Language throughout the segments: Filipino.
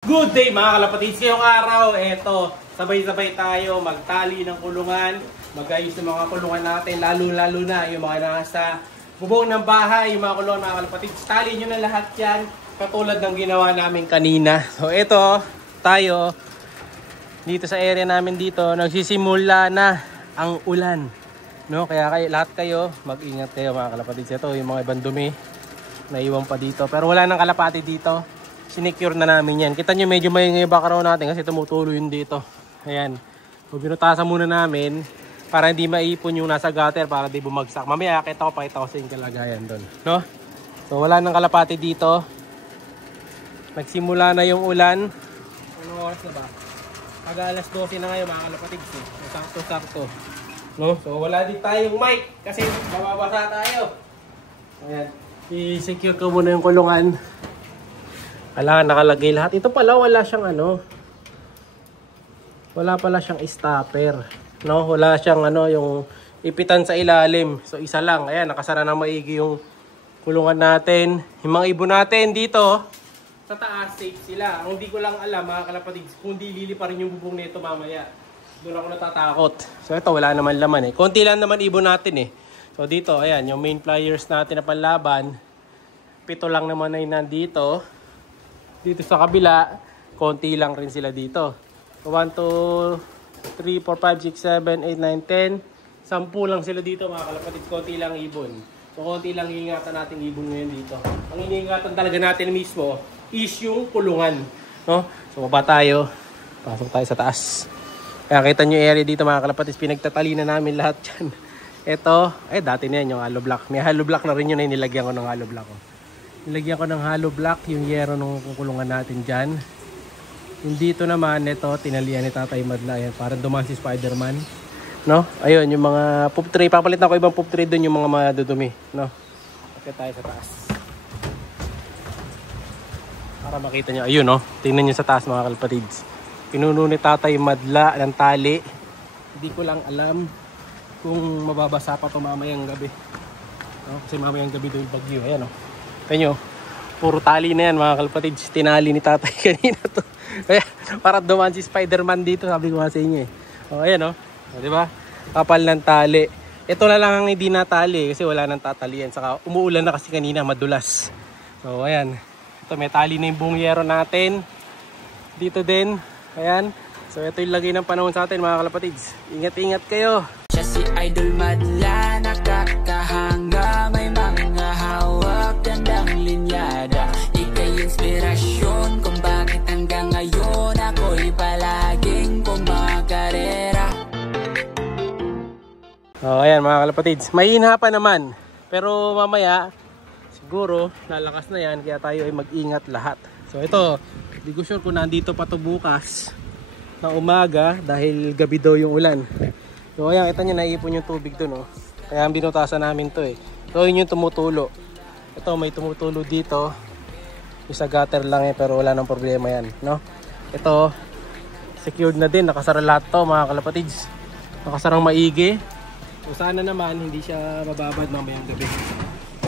Good day mga kalapatids, ngayong araw, eto, sabay-sabay tayo magtali ng kulungan, mag-ayos ng mga kulungan natin, lalo-lalo na yung mga nasa bubong ng bahay, yung mga kulungan mga kalapatids. Tali nyo na lahat yan, katulad ng ginawa namin kanina. So eto, tayo, dito sa area namin dito, nagsisimula na ang ulan. No? Kaya lahat kayo, mag-ingat kayo mga kalapatids. Ito, yung mga ibang dumi, naiwan pa dito. Pero wala nang kalapati dito. Sinecure na namin yan. Kita nyo medyo maingay yung background natin kasi tumutulo yun dito. Ayan. So, binutasan muna namin para hindi maipon yung nasa gutter para di bumagsak. Mamaya pakita ko sa yung kalagayan doon. No? So wala nang kalapati dito. Nagsimula na yung ulan. Anong oras na ba? Pag-alas 12 na ngayon mga kalapatids. Sakto-sakto. No? So wala din tayong mic kasi mababasa tayo. Ayan. I-secure ko muna yung kulungan. Kailangan nakalagay lahat. Ito pala wala siyang wala pala siyang stopper. No? Wala siyang yung ipitan sa ilalim. So isa lang. Ayan, nakasara na maigi yung kulungan natin. Yung mga ibon natin dito sa taas, safe sila. Ang hindi ko lang alam mga kalapatids, kung di lili pa rin yung bubong nito mamaya. Doon ako natatakot. So ito wala naman laman eh. Konti lang naman ibon natin eh. So dito, ayan, yung main pliers natin na panlaban. 7 lang naman ay nandito. Dito sa kabila, konti lang rin sila dito. 1, 2, 3, 4, 5, 6, 7, 8, 9, 10. 10 lang sila dito mga kalapatids. Konti lang ibon. So konti lang iingatan natin ibon ngayon dito. Ang iniingatan talaga natin mismo is yung kulungan. No? So baba tayo. Pasok tayo sa taas. Kaya kita nyo area dito mga kalapatids. Pinagtatali na namin lahat yan. Ito, dati na yan yung hollow block. May hollow block na rin yun na nilagyan ko ng hollow block. Nilagyan ko ng hollow block yung yero ng kukulungan natin dyan. Yung dito naman, ito, tinalian ni Tatay Madla. Yan, parang dumaan si Spider-Man. No? Ayun, yung mga poop tray. Papalitan ko ibang poop tray doon yung mga madudumi. No? Okay tayo sa taas. Para makita nyo. Ayun, no? Tingnan nyo sa taas mga kalapatids. Pinuno ni Tatay Madla ng tali. Hindi ko lang alam kung mababasa pa ito mamayang gabi. No? Kasi mamayang gabi doon yung bagyo. Ayan, no? Kanyo, puro tali na yan mga kalapatids. Tinali ni Tatay kanina to. Kaya parang dumaan si Spider-Man dito, sabi ko nga sa inyo eh. O ayan o, diba? Kapal ng tali. Ito na lang ang hindi natali kasi wala nang tatalian. Saka umuulan na kasi kanina, madulas. So ayan, ito may tali na yung buong yero natin. Dito din, ayan. So ito yung lagay ng panahon sa atin mga kalapatids. Ingat-ingat kayo. Siya si Idol Madla, nakakahanga, may mga hawak, gandang linyada. Ika'y inspirasyon kung bakit hanggang ngayon ako'y palaging kumakarera. Oh, ayan mga kalapatids, mahina pa naman. Pero mamaya, siguro, lalakas na yan, kaya tayo ay mag-ingat lahat. So ito, di ko sure kung nandito pa to bukas na umaga dahil gabi daw yung ulan. So ayan, kita nyo naipon yung tubig dun, oh. Kaya ang binutasan namin to eh. So yun yung tumutulo. Ito may tumutulo dito. Yung sa gutter lang eh, pero wala nang problema yan, no? Ito, secured na din. Nakasara lahat to mga kalapatids. Nakasarang maigi. So sana naman hindi siya mababad mamayang gabi.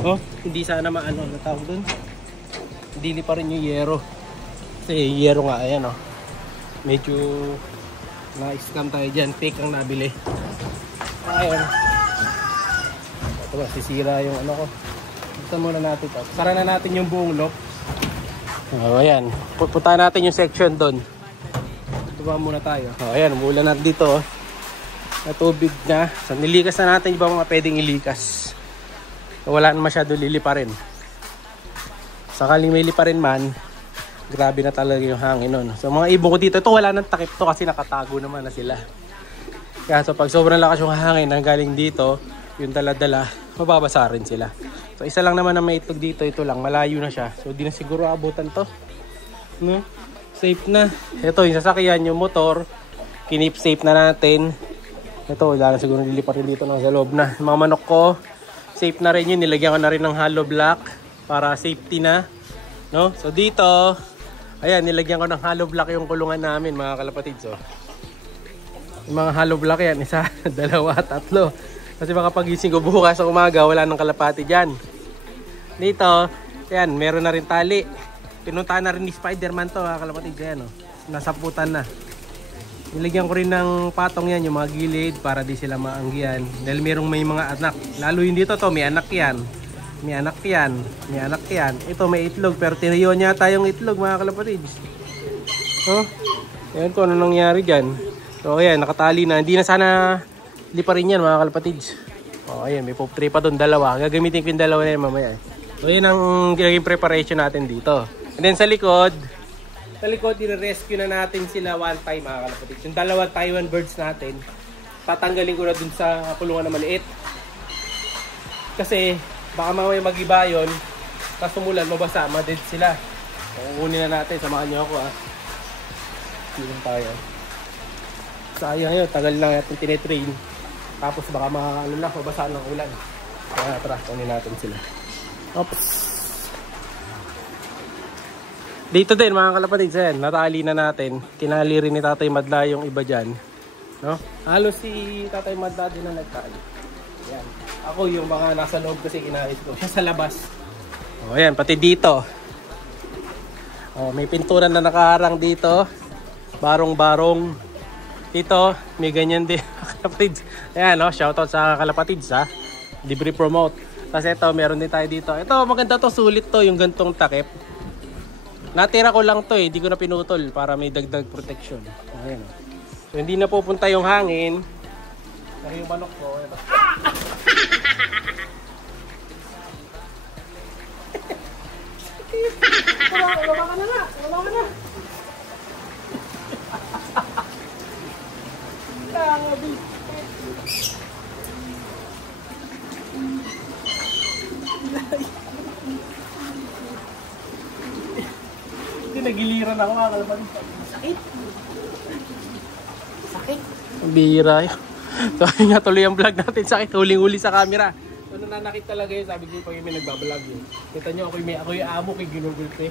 Oh, hindi sana natawag dun. Dili pa rin yung yero. Kasi yero nga, ayan oh. Medyo na-scam tayo dyan. Fake ang nabili. Ayun. Ito ba, sisira yung ko. Buksan muna natin ito. Sara na natin yung buong lock. Ayan. Punta natin yung section doon. Ito ba muna tayo. Ayan, umulan natin dito. Natubig na. So, nilikas na natin yung mga pwedeng ilikas. So, wala na masyado lilipa rin. Sakaling may lipa rin man, grabe na talaga yung hangin nun. So mga ibon ko dito, ito wala nang takip to kasi nakatago naman na sila. Kaya so pag sobrang lakas yung hangin na galing dito, yung dala-dala, mababasa rin sila. So isa lang naman na may itlog dito, ito lang, malayo na siya. So di na siguro abutan to. No? Safe na. Ito yung sasakyan, yung motor, kinip safe na natin. Ito, wala na siguro nililipa rin dito sa loob na. Mga manok ko, safe na rin yun. Nilagyan ko na rin ng hollow block para safety na. No? So dito, ayan, nilagyan ko ng hollow block yung kulungan namin mga kalapatids. Oh. Yung mga hollow block yan, 1, 2, 3. Kasi baka pagising ko bukas sa umaga, wala nang kalapati dyan. Dito, ayan, meron na rin tali. pinuntahan na rin ni Spider-Man to mga kalapatid. Ayan, oh. Nasaputan na. Nilagyan ko rin ng patong yan yung mga gilid para di sila maanggihan. Dahil may mga anak. Lalo yung dito to, may anak yan. May anak yan. May anak yan. Ito may itlog pero tinayo niya tayong itlog mga kalapatids. Oh, ayan kung ano nangyari dyan. So ayan, nakatali na. Hindi na sana liparin yan mga kalapatids. Oh, ayan, may pop tray pa doon, dalawa. Gagamitin ko yung dalawa na yan mamaya. So ayan ang ginaging preparation natin dito. And then sa likod, i-rescue na natin sila one time mga kalapatid. Yung dalawang Taiwan birds natin, tatanggalin ko na dun sa kulungan na maliit. Kasi baka mamaya mag-iba yun, tapos umulan, mabasa, ma-dead sila. Kukunin na natin, samahan nyo ako ha. Hindi tayo. Sayang yun, tagal lang natin tinetrain. Tapos baka mabasa ng ulan. Kaya tara, kunin natin sila. Oops. Dito din mga kalapatid, natali na natin. Kinali rin ni Tatay Madla yung iba dyan. No? Halos si Tatay Madla din na nagtali. Ayan. Ako yung mga nasa loob kasi inalis ko. Siya sa labas. O ayan, pati dito. O, may pinturan na nakaharang dito. Barong-barong. Dito, may ganyan din kalapatids. Ayan, no? Shoutout sa kalapatids ha. Libre promote. Kasi ito, meron din tayo dito. Ito, maganda to, sulit to, yung gantong takip. Natira ko lang to hindi ko na pinutol para may dagdag protection. Ayan. So hindi na pupunta yung hangin. Pero yung manok ko, ito. Wala ka na nga! Wala ka na! Nagiliran ako mga kalapatid. Sakit. Sakit. Ang bihira yun. So nga tuloy ang vlog natin. Sakit. Huling-huli sa camera. So nananakit talaga yun. Sabi ko pag may nagbablog yun. Kita nyo ako yung amo kay ginugulte.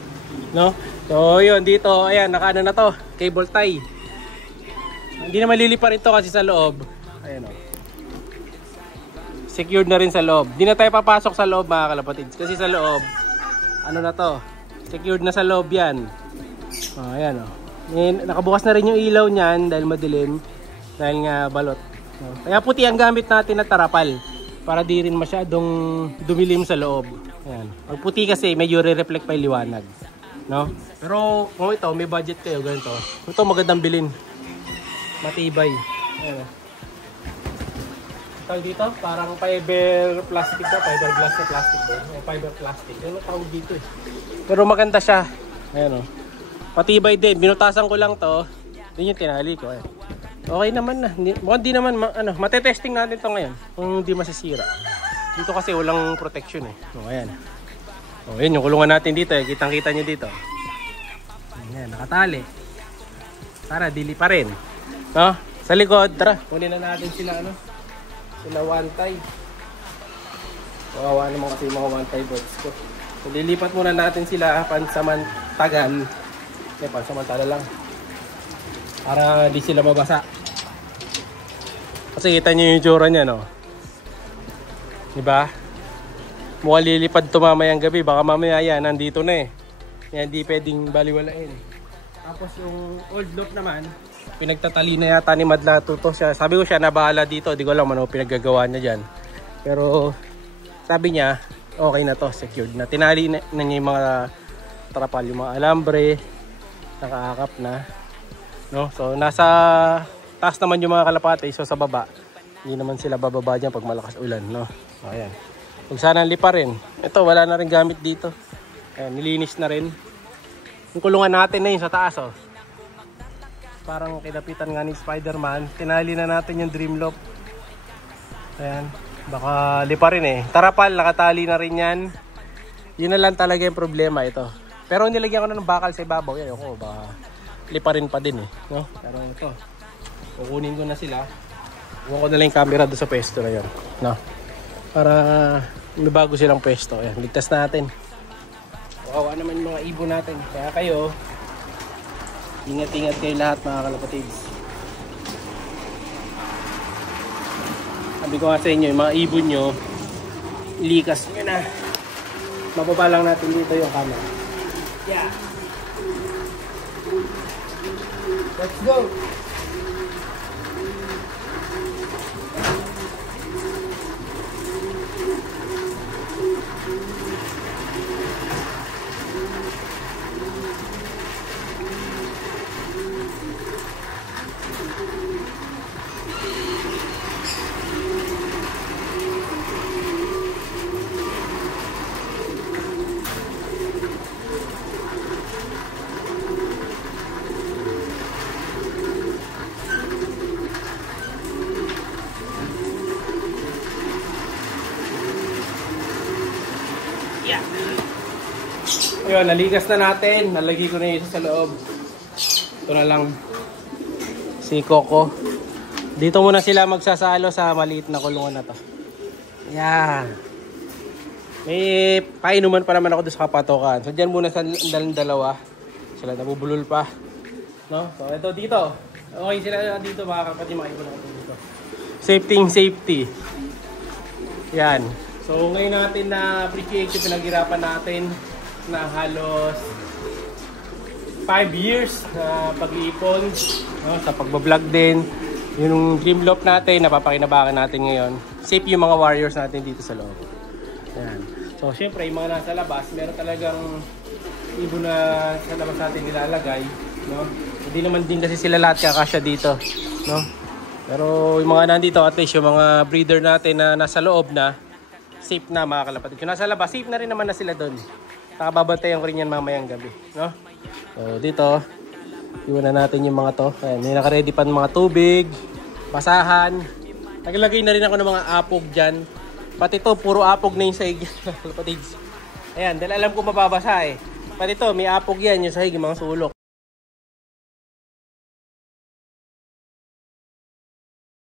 No? So yun dito. Ayan nakaano na to. Cable tie. Hindi na malilipa rin to kasi sa loob. Ayan o. Secured na rin sa loob. Hindi na tayo papasok sa loob mga kalapatid. Kasi sa loob ano na to. Secured na sa loob yan. Oh, ayan oh. Nakabukas na rin yung ilaw niyan dahil madilim. Dahil nga balot. Oh. Kaya puti ang gamit natin na tarapal. Para di rin masyadong dumilim sa loob. Ayan. Pag puti kasi medyo re-reflect pa yung liwanag. No? Pero kung ito may budget kayo ganito. Ito magandang bilhin. Matibay. Ayan. Tawag dito parang fiber plastic ba? Fiberglass na plastic ba? Fiber plastic. Ano tawag dito eh. Pero maganda siya. Ayan o. Patibay din. Binutasan ko lang to. Yun yung tinali ko. Ayan. Okay naman na. Mukhang di naman, matetesting natin to ngayon. Kung di masisira. Dito kasi walang protection eh. O ayan. O yun yung kulungan natin dito eh. Kitang kita nyo dito. Ayan, nakatali. Tara, dili pa rin. No? Sa likod, tara. Kunin na natin sila sila one tie. Kawawa naman kasi yung mga one tie birds ko. So, lilipat muna natin sila pansamantagan. Pansamantala lang. Para di sila mabasa. Kasi kita nyo yung itsura niya, no? Diba? Mukhang lilipad ito mamayang gabi. Baka mamaya yan, nandito na eh. Yan, di pwedeng baliwalain. Tapos yung old loop naman, pinagtatali na yata ni Madla to siya. Sabi ko siya, nabahala dito. Di ko alam ano pinaggagawa niya dyan. Pero sabi niya, okay na to, secured na. Tinali na niya yung mga trapal, yung mga alambre, nakaakap na. No? So nasa taas naman yung mga kalapate, so sa baba. Hindi naman sila bababa dyan pag malakas ulan. No? So, ayan. Huwag sana lipa rin. Ito, wala na rin gamit dito. Ayan, nilinis na rin. Yung kulungan natin na yun sa taas. Oh. Parang kinapitan nga ni Spider-Man. Tinali na natin yung Dreamlock. Ayan. Baka lipa rin eh. Tarapal, nakatali na rin yan. Yun na lang talaga yung problema ito. Pero nilagyan ko na ng bakal sa ibabaw. Yan ako, baka lipa rin pa din eh. No? Pero ito, kukunin ko na sila. Huwag ko na lang yung camera doon sa pwesto na yun. No? Para may bago silang pwesto. Ayan, ligtas natin. Kawawa naman yung mga ibon natin. Kaya kayo, ingat-ingat kayo lahat mga kalapatids. Sabi ko nga sa inyo, yung mga ibon nyo, ilikas nyo na. Mababa lang natin dito yung camera. Yeah. Let's go. Yeah. Ayun, naligas na natin. Nalagay ko na yung isa sa loob. Ito na lang si Coco. Dito muna sila magsasalo sa maliit na kulungan na to. Yeah. May painuman pa naman ako doon sa kapatokan. So dyan muna sa dalawa. Sila nabubulol pa. No? So ito dito. Okay sila dito mga kapatid. Makikita ko dito. Safety. Yan. So ngayon natin na appreciate yung pinaghirapan natin na halos 5 years na pag-iipon, no, sa pagbablog din. Yung dream loop natin, napapakinabangan natin ngayon. Safe yung mga warriors natin dito sa loob. Ayan. So syempre yung mga nasa labas, meron talagang ibon na sa labas natin nilalagay, no? Hindi naman din kasi sila lahat kakasya dito, no? Pero yung mga nandito, at least yung mga breeder natin na nasa loob na, safe na mga kalapatid. Kung nasa labas, safe na rin naman na sila doon. Nakababantayan ko rin yan mamayang gabi, no? So dito, iwan na natin yung mga to. Ayan, may naka-ready pa ng mga tubig, basahan. Naglagay na rin ako ng mga apog dyan. Pati to, puro apog na yung sahig. Kalapatids. Ayan, dahil alam ko mababasa eh. Pati to, may apog yan yung sahig, yung mga sulok.